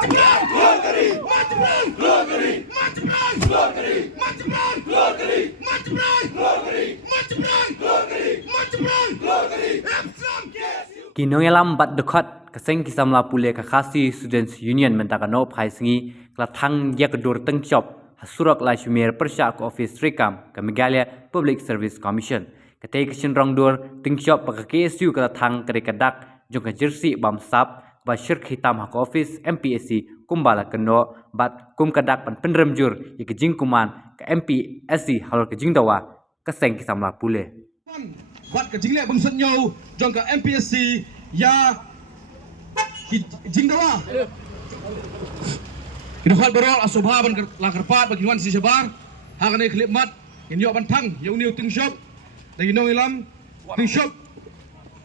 Kinongelam bat dekat keseng kisamla pule kakasi Students Union mentakano paisengi kelatang ya kedur tengcop hasurak la shumir persya ke office rekam ke Meghalaya Public Service Commission ketai kesin rongdur tengcop pak KSU kelatang kedekedak jong ke jersey bam sap ba syirk hitam hak office MPSC kumbala keno bat kum kedak pan penremjur ya kejing kuman ke MPSC halor kejing dawa keseng kisamla pule Wat ke jingle bang sen nhau jong ke MPSC ya jingdawa kita hal berol asobha ban lakarpat bagi wan si sebar hakane klipmat inyo ban thang yong niu ting shop lagi no ilam ting shop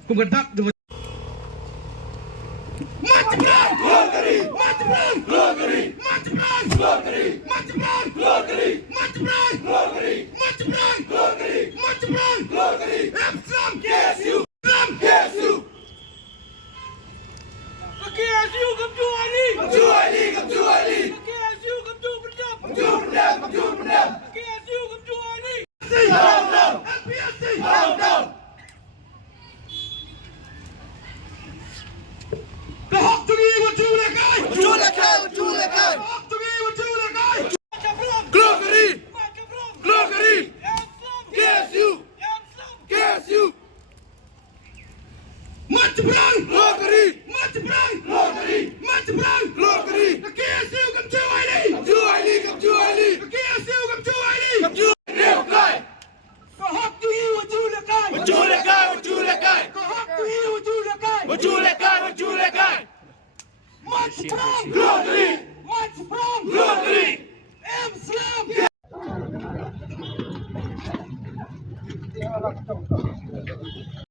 kum gadak jong